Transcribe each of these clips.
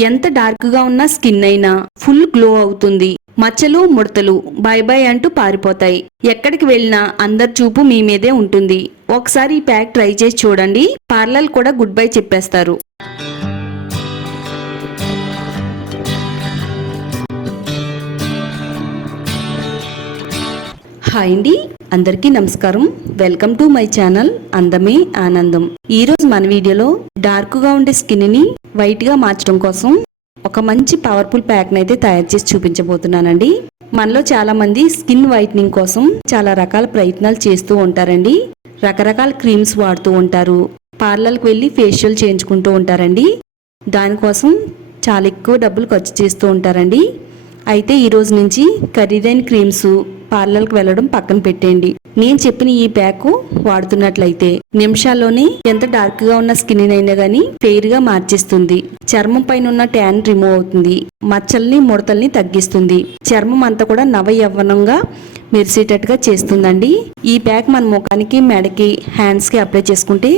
ఎంత డార్క్ గా ఉన్న స్కిన్ అయినా ఫుల్ గ్లో అవుతుంది. మచ్చలు ముడతలు బై బై అంటూ పారిపోతాయి. ఎక్కడికి వెళ్ళినా అందరి చూపు మీ మీదే ఉంటుంది. ఒకసారి ఈ ప్యాక్ ట్రై చేసి చూడండి, పార్లర్ కూడా గుడ్ బై చెప్పేస్తారు. హాయ్ అండి, అందరికీ నమస్కారం. వెల్కమ్ టు మై ఛానల్ అందమే ఆనందం. ఈరోజు మన వీడియోలో డార్క్ గా ఉండే స్కిన్ ని వైట్ గా మార్చడం కోసం ఒక మంచి పవర్ఫుల్ ప్యాక్ అయితే తయారు చేసి చూపించబోతున్నానండి. మనలో చాలా మంది స్కిన్ వైట్నింగ్ కోసం చాలా రకాల ప్రయత్నాలు చేస్తూ ఉంటారండి. రకరకాల క్రీమ్స్ వాడుతూ ఉంటారు, పార్లర్కి వెళ్ళి ఫేషియల్ చేయించుకుంటూ ఉంటారండి. దానికోసం చాలా ఎక్కువ డబ్బులు ఖర్చు చేస్తూ ఉంటారండి. అయితే ఈ రోజు నుంచి ఖరీదైన క్రీమ్స్ పార్లర్కి వెళ్ళడం పక్కన పెట్టేయండి. నేను చెప్పిన ఈ ప్యాక్ వాడుతున్నట్లయితే నిమిషాల్లోనే ఎంత డార్క్ గా ఉన్న స్కిన్ అయినా గానీ ఫెయిర్ గా మార్చేస్తుంది. చర్మం పైన ఉన్న ట్యాన్ రిమూవ్ అవుతుంది, మచ్చల్ని ముడతల్ని తగ్గిస్తుంది, చర్మం అంతా కూడా నవ యవ్వనంగా మెరిసేటట్టుగా చేస్తుందండి. ఈ ప్యాక్ మన ముఖానికి, మెడకి, హ్యాండ్స్ కి అప్లై చేసుకుంటే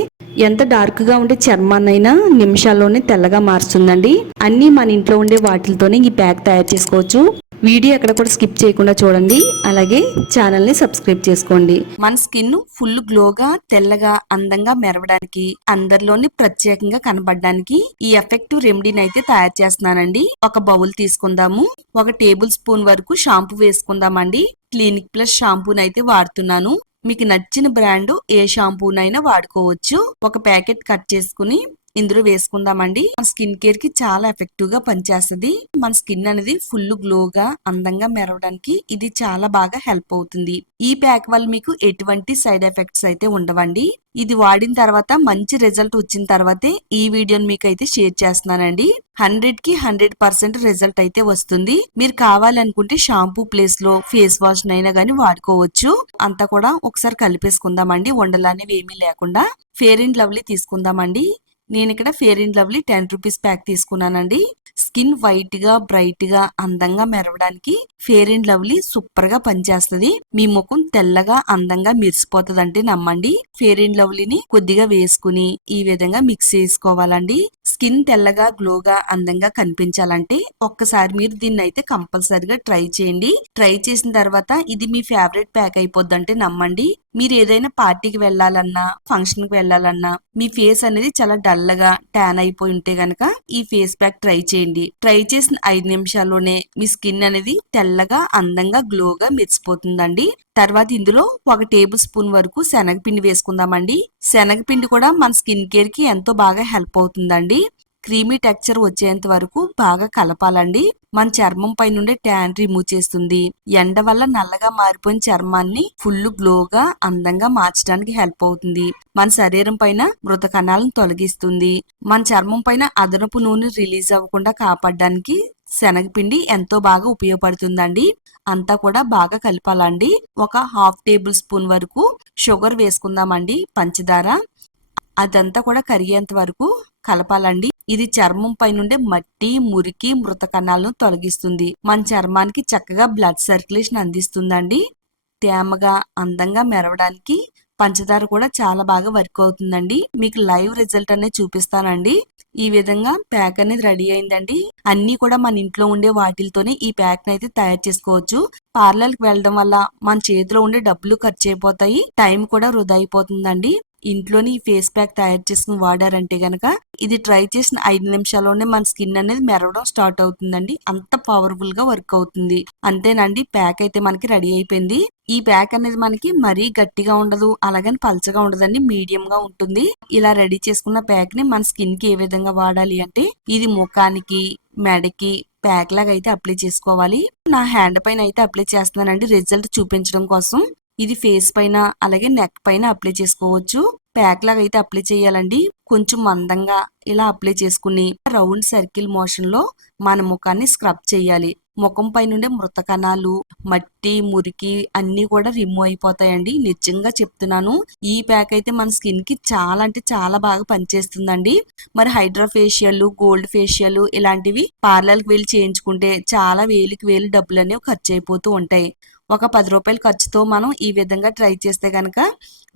ఎంత డార్క్ గా ఉండే చర్మాన్నైనా నిమిషాల్లోనే తెల్లగా మారుస్తుందండి. అన్ని మన ఇంట్లో ఉండే వాటితోనే ఈ ప్యాక్ తయారు చేసుకోవచ్చు. వీడియో ఎక్కడ కూడా స్కిప్ చేయకుండా చూడండి, అలాగే ఛానల్ ని సబ్స్క్రైబ్ చేసుకోండి. మన స్కిన్ ఫుల్ గ్లోగా, తెల్లగా, అందంగా మెరవడానికి, అందరిలోని ప్రత్యేకంగా కనబడడానికి ఈ ఎఫెక్టివ్ రెమెడీని అయితే తయారు చేస్తున్నానండి. ఒక బౌల్ తీసుకుందాము. 1 టేబుల్ స్పూన్ వరకు షాంపూ వేసుకుందామండి. క్లినిక్ ప్లస్ షాంపూని అయితే వాడుతున్నాను. మీకు నచ్చిన బ్రాండ్ ఏ షాంపూనైనా వాడుకోవచ్చు. ఒక ప్యాకెట్ కట్ చేసుకుని ఇందులో వేసుకుందామండి. మన స్కిన్ కేర్ కి చాలా ఎఫెక్టివ్ గా పనిచేస్తుంది. మన స్కిన్ అనేది ఫుల్ గ్లోగా, అందంగా మెరవడానికి ఇది చాలా బాగా హెల్ప్ అవుతుంది. ఈ ప్యాక్ వల్ల మీకు ఎటువంటి సైడ్ ఎఫెక్ట్స్ అయితే ఉండవండి. ఇది వాడిన తర్వాత మంచి రిజల్ట్ వచ్చిన తర్వాతే ఈ వీడియోని మీకు అయితే షేర్ చేస్తున్నానండి. 100కి 100% రిజల్ట్ అయితే వస్తుంది. మీరు కావాలనుకుంటే షాంపూ ప్లేస్ లో ఫేస్ వాష్ నైనా గానీ వాడుకోవచ్చు. అంతా కూడా ఒకసారి కలిపేసుకుందామండి, ఉండలనేవి ఏమీ లేకుండా. ఫెయిర్ అండ్ లవ్లీ తీసుకుందామండి. నేను ఇక్కడ fair and lovely 10 rupees pack తీసుకున్నానండి. స్కిన్ వైట్ గా, బ్రైట్ గా, అందంగా మెరవడానికి ఫెయిర్ అండ్ లవ్లీ సూపర్ గా పనిచేస్తుంది. మీ ముఖం తెల్లగా, అందంగా మెరిసిపోతుంది అంటే నమ్మండి. ఫెయిర్ అండ్ లవ్లీని కొద్దిగా వేసుకుని ఈ విధంగా మిక్స్ చేసుకోవాలండి. స్కిన్ తెల్లగా, గ్లోగా, అందంగా కనిపించాలంటే ఒక్కసారి మీరు దీన్ని అయితే కంపల్సరిగా ట్రై చేయండి. ట్రై చేసిన తర్వాత ఇది మీ ఫేవరెట్ ప్యాక్ అయిపోద్ది అంటే నమ్మండి. మీరు ఏదైనా పార్టీకి వెళ్ళాలన్నా, ఫంక్షన్ కి వెళ్ళాలన్నా మీ ఫేస్ అనేది చాలా డల్ గా, ట్యాన్ అయిపోయి ఉంటే గనక ఈ ఫేస్ ప్యాక్ ట్రై చేయండి. ట్రై చేసిన 5 నిమిషాల్లోనే మీ స్కిన్ అనేది తెల్లగా, అందంగా, గ్లోగా మెరిసిపోతుందండి. తర్వాత ఇందులో 1 టేబుల్ స్పూన్ వరకు శనగపిండి వేసుకుందామండి. శనగపిండి కూడా మన స్కిన్ కేర్ కి ఎంతో బాగా హెల్ప్ అవుతుందండి. క్రీమీ టెక్స్చర్ వచ్చేంత వరకు బాగా కలపాలండి. మన చర్మం పై నుండి ట్యాన్ రిమూవ్ చేస్తుంది. ఎండ వల్ల నల్లగా మారిపోయిన చర్మాన్ని ఫుల్ గ్లోగా, అందంగా మార్చడానికి హెల్ప్ అవుతుంది. మన శరీరం పైన మృత కణాలను తొలగిస్తుంది. మన చర్మం పైన అదనపు నూనె రిలీజ్ అవ్వకుండా కాపాడడానికి శనగపిండి ఎంతో బాగా ఉపయోగపడుతుందండి. అంతా కూడా బాగా కలపాలండి. ఒక 1/2 టేబుల్ స్పూన్ వరకు షుగర్ వేసుకుందామండి, పంచదార. అదంతా కూడా కరిగేంత వరకు కలపాలండి. ఇది చర్మం పై నుండి మట్టి, మురికి, మృత కణాలను తొలగిస్తుంది. మన చర్మానికి చక్కగా బ్లడ్ సర్క్యులేషన్ అందిస్తుందండి. తేమగా, అందంగా మెరవడానికి పంచదార కూడా చాలా బాగా వర్క్ అవుతుందండి. మీకు లైవ్ రిజల్ట్ అనేది చూపిస్తానండి. ఈ విధంగా ప్యాక్ అనేది రెడీ అయిందండి. అన్ని కూడా మన ఇంట్లో ఉండే వాటితోనే ఈ ప్యాక్ అయితే తయారు చేసుకోవచ్చు. పార్లర్కి వెళ్ళడం వల్ల మన చేతిలో ఉండే డబ్బులు ఖర్చు అయిపోతాయి, టైం కూడా వృధా అయిపోతుందండి. ఇంట్లోని ఈ ఫేస్ ప్యాక్ తయారు చేసుకుని వాడారంటే గనక ఇది ట్రై చేసిన 5 నిమిషాల్లోనే మన స్కిన్ అనేది మెరవడం స్టార్ట్ అవుతుందండి. అంత పవర్ఫుల్ గా వర్క్ అవుతుంది. అంతేనండి, ప్యాక్ అయితే మనకి రెడీ అయిపోయింది. ఈ ప్యాక్ అనేది మనకి మరీ గట్టిగా ఉండదు, అలాగని పల్చగా ఉండదండి, మీడియం గా ఉంటుంది. ఇలా రెడీ చేసుకున్న ప్యాక్ ని మన స్కిన్ కి ఏ విధంగా వాడాలి అంటే ఇది ముఖానికి, మెడకి ప్యాక్ లాగా అయితే అప్లై చేసుకోవాలి. నా హ్యాండ్ పైన అయితే అప్లై చేస్తున్నానండి రిజల్ట్ చూపించడం కోసం. ఇది ఫేస్ పైన, అలాగే నెక్ పైన అప్లై చేసుకోవచ్చు. ప్యాక్ లాగా అయితే అప్లై చేయాలండి. కొంచెం మందంగా ఇలా అప్లై చేసుకుని రౌండ్ సర్కిల్ మోషన్ లో మన ముఖాన్ని స్క్రబ్ చేయాలి. ముఖం పై నుండి మృత కణాలు, మట్టి, మురికి అన్ని కూడా రిమూవ్ అయిపోతాయండి. నిజంగా చెప్తున్నాను, ఈ ప్యాక్ అయితే మన స్కిన్ కి చాలా అంటే చాలా బాగా పనిచేస్తుందండి. మరి హైడ్రా ఫేషియల్, గోల్డ్ ఫేషియల్ ఇలాంటివి పార్లర్కి వెళ్ళి చేయించుకుంటే చాలా వేలికి వేలు డబ్బులు అనేవి ఖర్చు అయిపోతూ ఉంటాయి. ఒక 10 రూపాయల ఖర్చుతో మనం ఈ విధంగా ట్రై చేస్తే గనక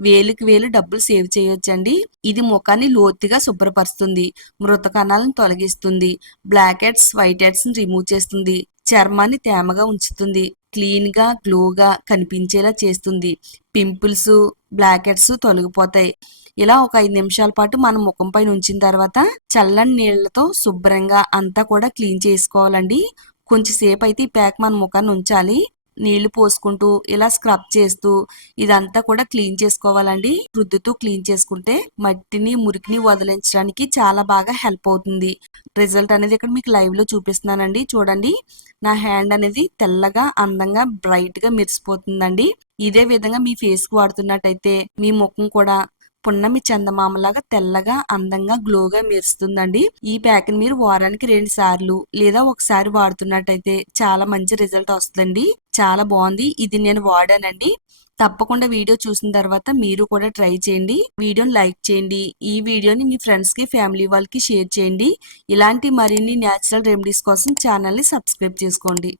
వేలుకి వేలు డబ్బులు సేవ్ చేయొచ్చండి. ఇది ముఖాన్ని లోతుగా శుభ్రపరుస్తుంది, మృత కణాలను తొలగిస్తుంది, బ్లాక్ హెడ్స్ వైట్ హెడ్స్ ని రిమూవ్ చేస్తుంది, చర్మాన్ని తేమగా ఉంచుతుంది, క్లీన్ గా గ్లోగా కనిపించేలా చేస్తుంది, పింపుల్స్ బ్లాక్ హెడ్స్ తొలగిపోతాయి. ఇలా ఒక 5 నిమిషాల పాటు మనం ముఖం పైన ఉంచిన తర్వాత చల్లని నీళ్లతో శుభ్రంగా అంతా కూడా క్లీన్ చేసుకోవాలండి. కొంచెం సేపు అయితే ఈ ప్యాక్ మన ముఖాన్ని ఉంచాలి. నీళ్లు పోసుకుంటూ ఇలా స్క్రబ్ చేస్తూ ఇదంతా కూడా క్లీన్ చేసుకోవాలండి. రుద్దుతూ క్లీన్ చేసుకుంటే మట్టిని మురికిని వదిలించడానికి చాలా బాగా హెల్ప్ అవుతుంది. రిజల్ట్ అనేది ఇక్కడ మీకు లైవ్ లో చూపిస్తున్నానండి. చూడండి, నా హ్యాండ్ అనేది తెల్లగా అందంగా బ్రైట్ గా మెరిసిపోతుందండి. ఇదే విధంగా మీ ఫేస్ కు వాడుతున్నట్టయితే మీ ముఖం కూడా పున్నమి చందమామలాగా తెల్లగా అందంగా గ్లోగా మెరుస్తుందండి. ఈ ప్యాక్ ని మీరు వారానికి 2 సార్లు లేదా ఒకసారి వాడుతున్నట్టయితే చాలా మంచి రిజల్ట్ వస్తుందండి. చాలా బాగుంది. ఇది నేను వాడానండి. తప్పకుండా వీడియో చూసిన తర్వాత మీరు కూడా ట్రై చేయండి. వీడియోని లైక్ చేయండి. ఈ వీడియోని మీ ఫ్రెండ్స్ కి ఫ్యామిలీ వాళ్ళకి షేర్ చేయండి. ఇలాంటి మరిన్ని న్యాచురల్ రెమెడీస్ కోసం ఛానల్ ని సబ్స్క్రైబ్ చేసుకోండి.